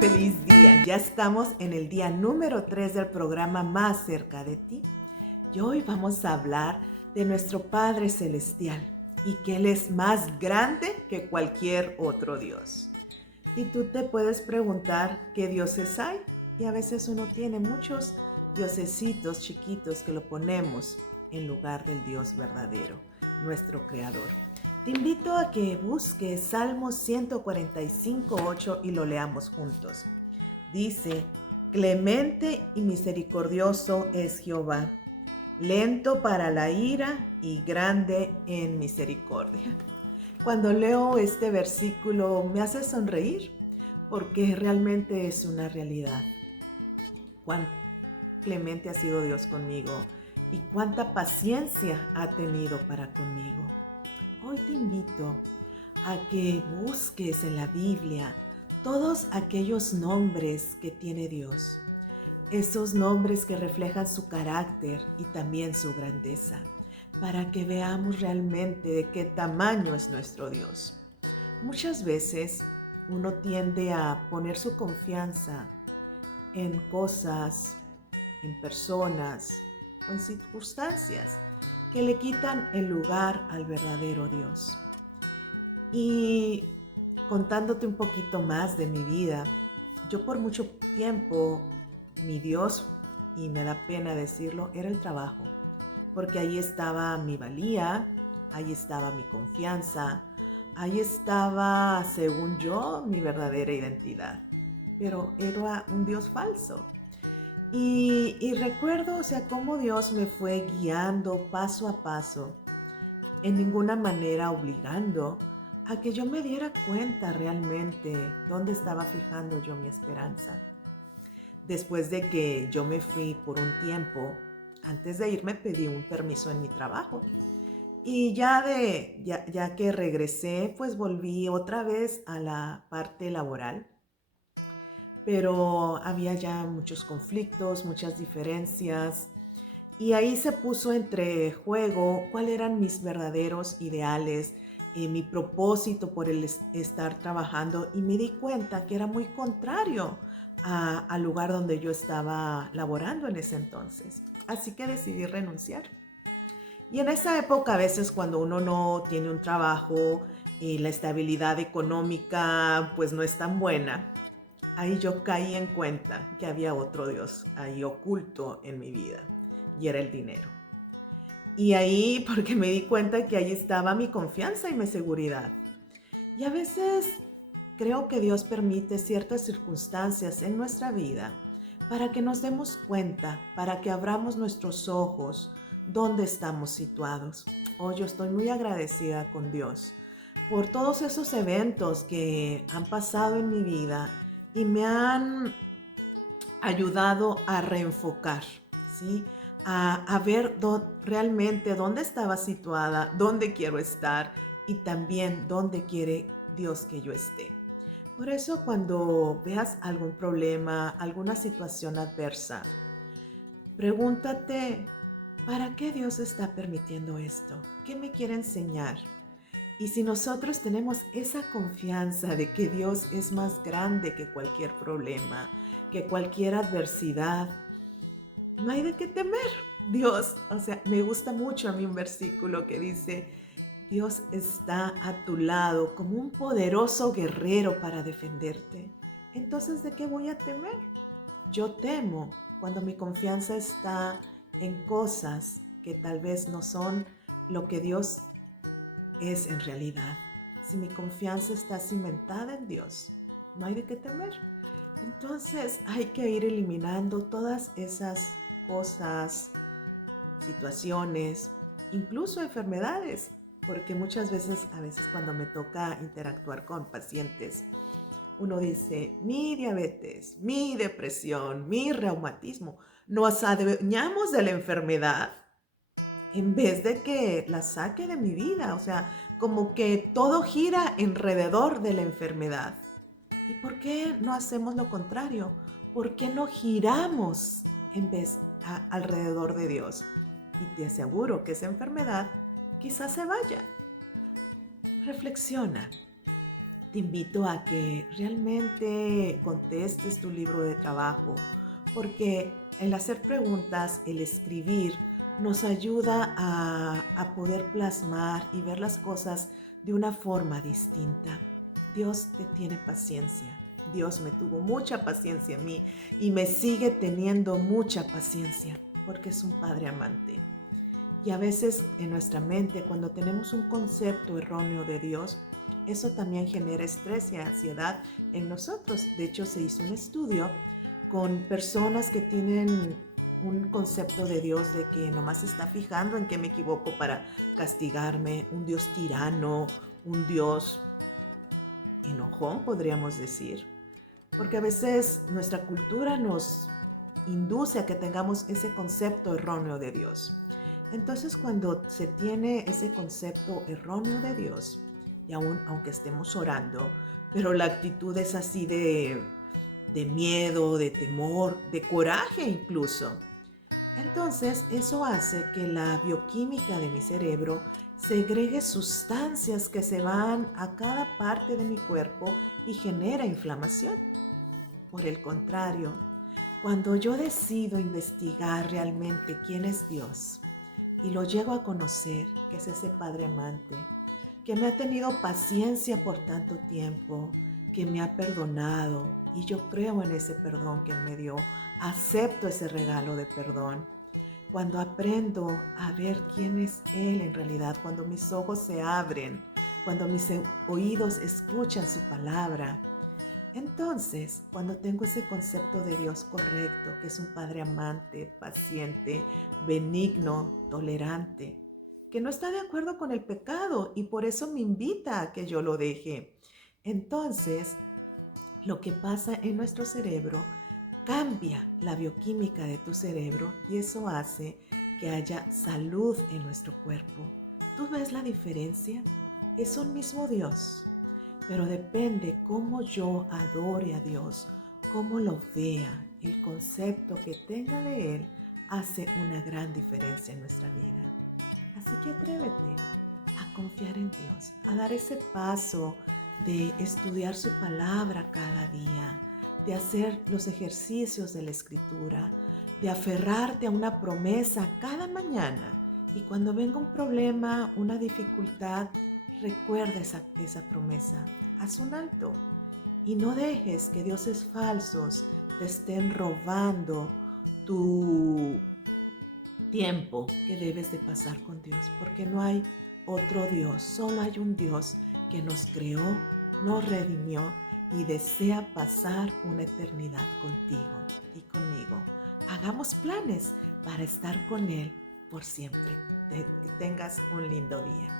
Feliz día. Ya estamos en el día número 3 del programa Más cerca de ti. Y hoy vamos a hablar de nuestro Padre Celestial y que Él es más grande que cualquier otro Dios. Y tú te puedes preguntar qué dioses hay. Y a veces uno tiene muchos diosesitos chiquitos que lo ponemos en lugar del Dios verdadero, nuestro Creador. Te invito a que busques Salmos 145:8 y lo leamos juntos. Dice: Clemente y misericordioso es Jehová, lento para la ira y grande en misericordia. Cuando leo este versículo me hace sonreír porque realmente es una realidad. Cuán clemente ha sido Dios conmigo y cuánta paciencia ha tenido para conmigo. Hoy te invito a que busques en la Biblia todos aquellos nombres que tiene Dios, esos nombres que reflejan su carácter y también su grandeza, para que veamos realmente de qué tamaño es nuestro Dios. Muchas veces uno tiende a poner su confianza en cosas, en personas o en circunstancias que le quitan el lugar al verdadero Dios. Y contándote un poquito más de mi vida, yo por mucho tiempo, mi Dios, y me da pena decirlo, era el trabajo, porque ahí estaba mi valía, ahí estaba mi confianza, ahí estaba, según yo, mi verdadera identidad, pero era un Dios falso. Y recuerdo, cómo Dios me fue guiando paso a paso, en ninguna manera obligando a que yo me diera cuenta realmente dónde estaba fijando yo mi esperanza. Después de que yo me fui por un tiempo, antes de irme pedí un permiso en mi trabajo. Y ya que regresé, pues volví otra vez a la parte laboral, pero había ya muchos conflictos, muchas diferencias, y ahí se puso entre juego cuáles eran mis verdaderos ideales, mi propósito por el estar trabajando, y me di cuenta que era muy contrario al lugar donde yo estaba laborando en ese entonces. Así que decidí renunciar. Y en esa época, a veces cuando uno no tiene un trabajo y la estabilidad económica pues no es tan buena, ahí yo caí en cuenta que había otro Dios ahí oculto en mi vida, y era el dinero. Y ahí, porque me di cuenta que ahí estaba mi confianza y mi seguridad. Y a veces creo que Dios permite ciertas circunstancias en nuestra vida para que nos demos cuenta, para que abramos nuestros ojos dónde estamos situados. Hoy yo estoy muy agradecida con Dios por todos esos eventos que han pasado en mi vida y me han ayudado a reenfocar, ¿sí? A ver realmente dónde estaba situada, dónde quiero estar y también dónde quiere Dios que yo esté. Por eso cuando veas algún problema, alguna situación adversa, pregúntate, ¿para qué Dios está permitiendo esto? ¿Qué me quiere enseñar? Y si nosotros tenemos esa confianza de que Dios es más grande que cualquier problema, que cualquier adversidad, no hay de qué temer. Dios, me gusta mucho a mí un versículo que dice: Dios está a tu lado como un poderoso guerrero para defenderte. Entonces, ¿de qué voy a temer? Yo temo cuando mi confianza está en cosas que tal vez no son lo que Dios es en realidad. Si mi confianza está cimentada en Dios, no hay de qué temer. Entonces hay que ir eliminando todas esas cosas, situaciones, incluso enfermedades, porque muchas veces, a veces cuando me toca interactuar con pacientes, uno dice: mi diabetes, mi depresión, mi reumatismo. Nos adueñamos de la enfermedad en vez de que la saque de mi vida. Como que todo gira alrededor de la enfermedad. ¿Y por qué no hacemos lo contrario? ¿Por qué no giramos alrededor de Dios? Y te aseguro que esa enfermedad quizás se vaya. Reflexiona. te invito a que realmente contestes tu libro de trabajo, porque el hacer preguntas, el escribir, nos ayuda a poder plasmar y ver las cosas de una forma distinta. Dios te tiene paciencia. Dios me tuvo mucha paciencia a mí y me sigue teniendo mucha paciencia porque es un Padre amante. Y a veces en nuestra mente, cuando tenemos un concepto erróneo de Dios, eso también genera estrés y ansiedad en nosotros. De hecho, se hizo un estudio con personas que tienen un concepto de Dios de que nomás se está fijando en que me equivoco para castigarme, un Dios tirano, un Dios enojón, podríamos decir. Porque a veces nuestra cultura nos induce a que tengamos ese concepto erróneo de Dios. Entonces, cuando se tiene ese concepto erróneo de Dios, y aún aunque estemos orando, pero la actitud es así de miedo, de temor, de coraje incluso, entonces eso hace que la bioquímica de mi cerebro segregue sustancias que se van a cada parte de mi cuerpo y genera inflamación. Por el contrario, cuando yo decido investigar realmente quién es Dios y lo llego a conocer, que es ese Padre amante, que me ha tenido paciencia por tanto tiempo, que me ha perdonado y yo creo en ese perdón que Él me dio, acepto ese regalo de perdón. Cuando aprendo a ver quién es Él en realidad, cuando mis ojos se abren, cuando mis oídos escuchan su palabra, entonces, cuando tengo ese concepto de Dios correcto, que es un Padre amante, paciente, benigno, tolerante, que no está de acuerdo con el pecado y por eso me invita a que yo lo deje. Entonces, lo que pasa en nuestro cerebro cambia la bioquímica de tu cerebro y eso hace que haya salud en nuestro cuerpo. ¿Tú ves la diferencia? Es un mismo Dios, pero depende cómo yo adore a Dios, cómo lo vea, el concepto que tenga de Él hace una gran diferencia en nuestra vida. Así que atrévete a confiar en Dios, a dar ese paso de estudiar su palabra cada día, de hacer los ejercicios de la escritura, de aferrarte a una promesa cada mañana. Y cuando venga un problema, una dificultad, recuerda esa promesa. Haz un alto y no dejes que dioses falsos te estén robando tu tiempo que debes de pasar con Dios, porque no hay otro Dios, solo hay un Dios que nos creó, nos redimió y desea pasar una eternidad contigo y conmigo. Hagamos planes para estar con Él por siempre. Que tengas un lindo día.